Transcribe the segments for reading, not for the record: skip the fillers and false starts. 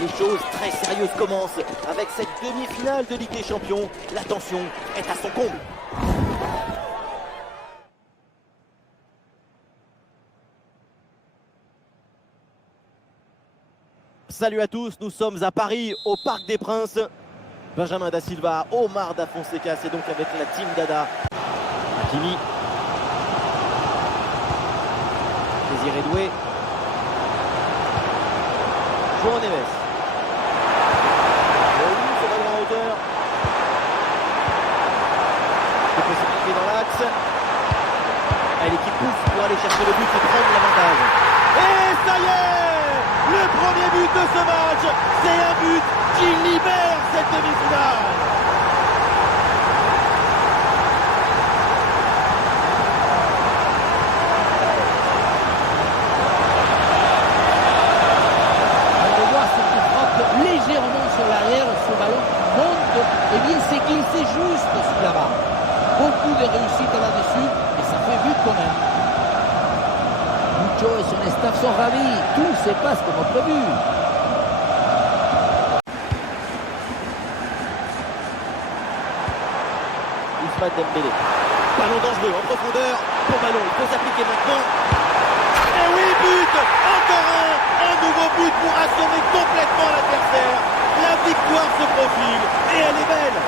Les choses très sérieuses commencent avec cette demi-finale de Ligue des Champions. La tension est à son comble. Salut à tous, nous sommes à Paris, au Parc des Princes. Benjamin Da Silva, Omar Da Fonseca, c'est donc avec la team Dada. Hakimi. Désiré Doué. João Neves. Ce ballon en hauteur. Des possibilités dans l'axe. L'équipe pousse pour aller chercher le but et prendre l'avantage. Et ça y est! Le premier but de ce match, c'est un but qui libère cette demi-finale. On va voir cette frappe légèrement sur l'arrière, ce ballon monte et bien c'est glissé juste sous la barre. Beaucoup de réussite là-dessus et ça fait but quand même. Mucho et son staff sont ravis, tout se passe comme prévu. Ousmane Dembélé. Ballon dangereux en profondeur. Pour ballon, il faut s'appliquer maintenant. Et oui, but! Encore un nouveau but pour assommer complètement l'adversaire. La victoire se profile et elle est belle.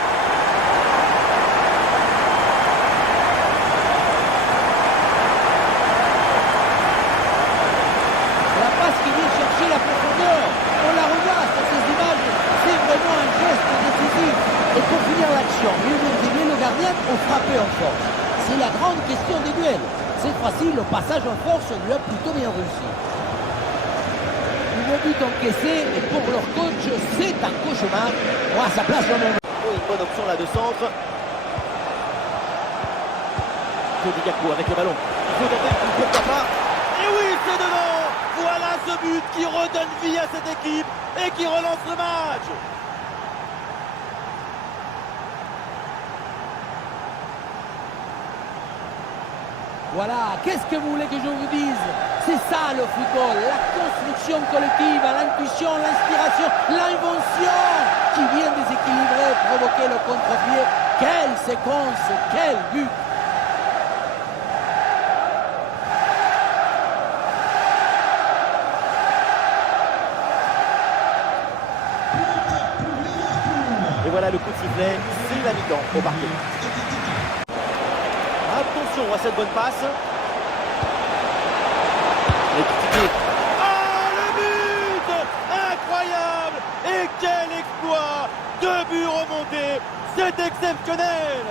La passe qui vient chercher la profondeur, on la revoit sur ces images, c'est vraiment un geste décisif. Et pour finir l'action, mieux de dribbler le gardien ou frapper en force. C'est la grande question des duels. Cette fois-ci, le passage en force lui a plutôt bien réussi. Le but encaissé, et pour leur coach, c'est un cauchemar. Moi, à sa place, dans mon... Oh, une bonne option là de centre. Cody Gakpo avec le ballon. Il faut tenter, pourquoi pas. Et oui, c'est dedans. Voilà ce but qui redonne vie à cette équipe et qui relance le match. Voilà, qu'est-ce que vous voulez que je vous dise? C'est ça le football, la construction collective, l'intuition, l'inspiration, l'invention qui vient déséquilibrer, provoquer le contre-pied. Quelle séquence, quel but! Et voilà le coup de sifflet, c'est la mi-temps au parquet. Attention à cette bonne passe. Ah, le but! Incroyable! Et quel exploit! 2 buts remontés, c'est exceptionnel!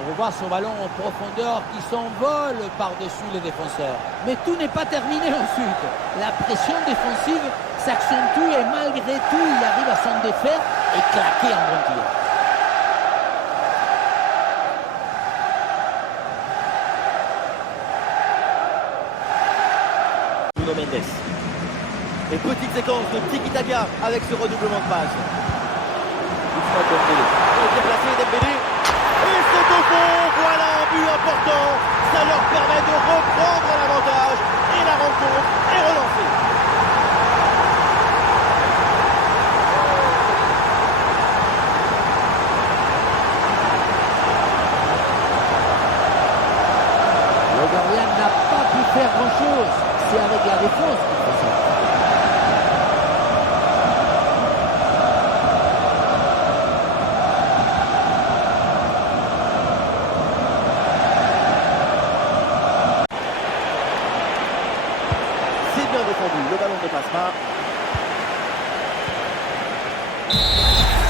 On revoit ce ballon en profondeur qui s'envole par-dessus les défenseurs. Mais tout n'est pas terminé ensuite. La pression défensive s'accentue et malgré tout, il arrive à s'en défaire et claquer un bon tir. Nuno Mendes. Et petite séquence de tiki-taka avec ce redoublement de passe. Ousmane Dembélé. Bien placé, Dembélé. Et c'est au fond. Voilà un but important. Ça leur permet de reprendre l'avantage. Et la rencontre est relancée. Le gardien n'a pas pu faire grand-chose. C'est avec la défense qu'il fait ça. C'est bien défendu, le ballon ne passe pas.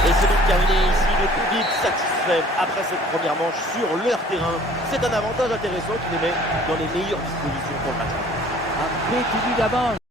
Et c'est donc terminé ici, le public satisfait après cette première manche sur leur terrain. C'est un avantage intéressant qui les met dans les meilleures dispositions pour le match. Un petit but d'avance.